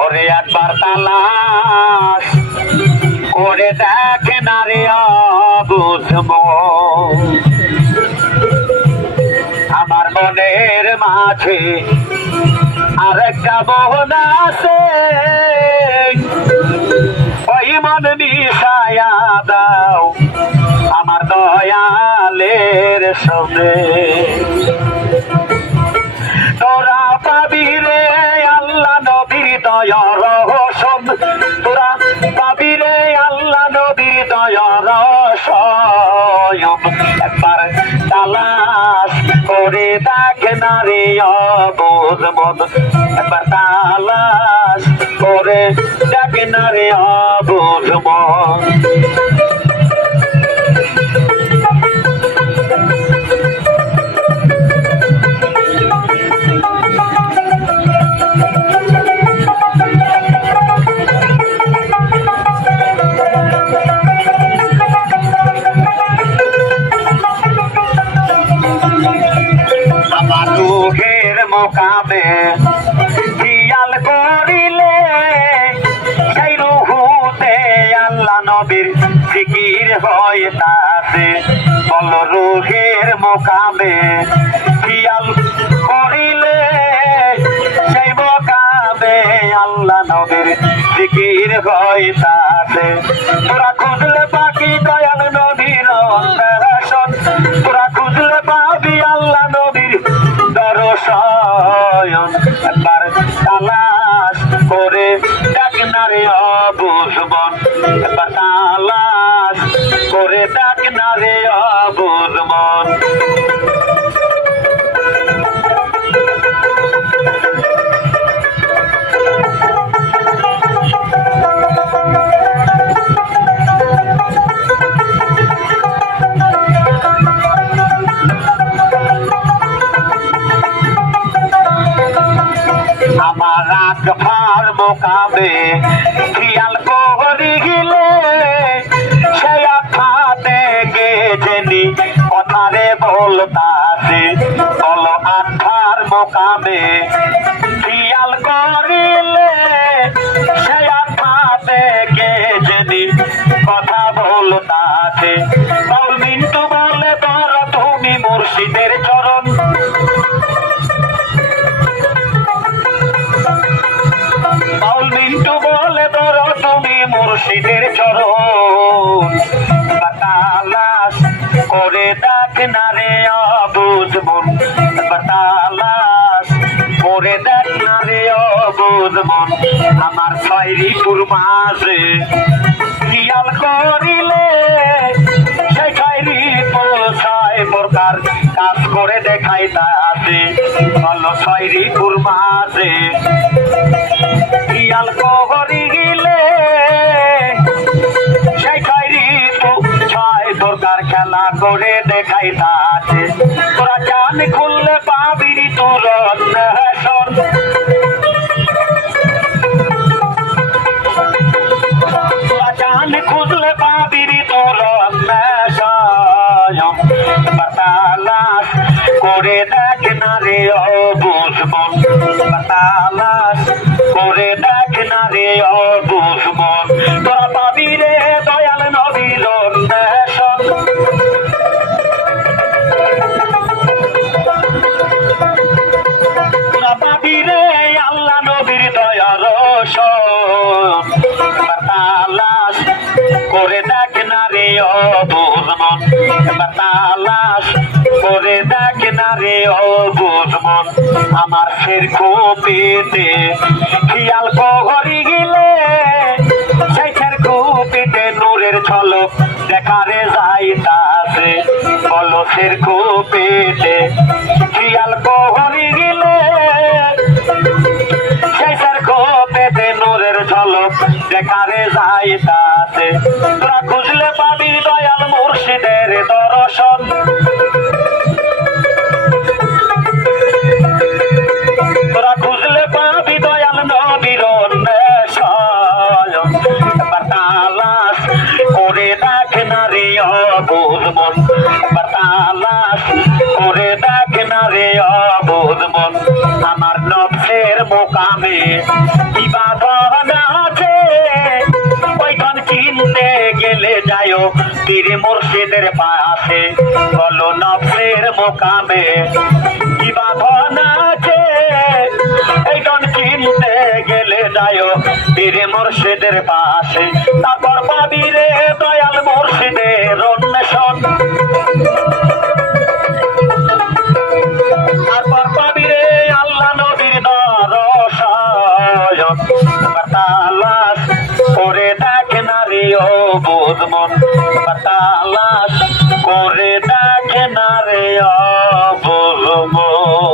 ওরে একবার তালাশ করে দেখে না রে বুঝব আমার মনের মাঝে আরেকটা বহন আছে। ওই মন মিশায়া দয়ার রসম একবার তালাশ করে দেখ না রে অবোধ মন একবার তালাশ করে দেখ না রে অবোধ মন হয় বল রুহের মোকামে। খেয়াল করিলে সেই মোকামে আল্লাহ নবীর ফিকির হয় তাতে। তোরা খুঁজলে পাখি দয়াল নবীর অন্তরাসন তোরা খুঁজলে পাবি আল্লাহ নবীর দর্শন। একবার তালাশ করে দেখ না রে অবুঝবন। একবার তালাশ করে ডাক না রে অবুঝবন আমার করে দেখ না রে অবুঝ মন, বাতালাস। করে দেখ না রে অবুঝ মন, আমার ছয়রি মাঝে খেয়াল করিলে সেই ছয়রি ছয় প্রকার। কাজ করে দেখাই তা আছে ভালো ছয়রি মাঝে খেয়াল করে দেখাই আছে তোরা চান খুললে পাবি তোর অন্বেষণ তোরা চান বাতালাস করে দেখ না রে অবুঝমন বাতালাস করে দেখ না রে অবুঝমন অবুঝমন তালাশ করে দেখ না রে অবুঝমন আমার ফের কোপেতে খেয়াল করি গিলে, সেই ফের কোপেতে নূরের ঝলক দেখারে যাইতাছে। বলো ফের কোপেতে খেয়াল করি গিলে, সেই ফের কোপেতে নূরের ঝলক দেখারে যাইতাছে। করে দেখে না রে অবোধ মন বাতালাস করে দেখে না রে অবোধ মন আমার নবসের মোকামে বিবাদ আছে। ওইখান কিনতে গেলে যায়ও তীর মুর্শিদের পাশে। বলো নবসের মোকামে বিবাদ আছে। এইখান কিনতে গেলে যায়ও পীরে মুর্শিদের পাশে। তারপর পাবি রে করে দেখ নারী ও বোধ মন। তালাশ করে দেখ নারী ও বোধ মন।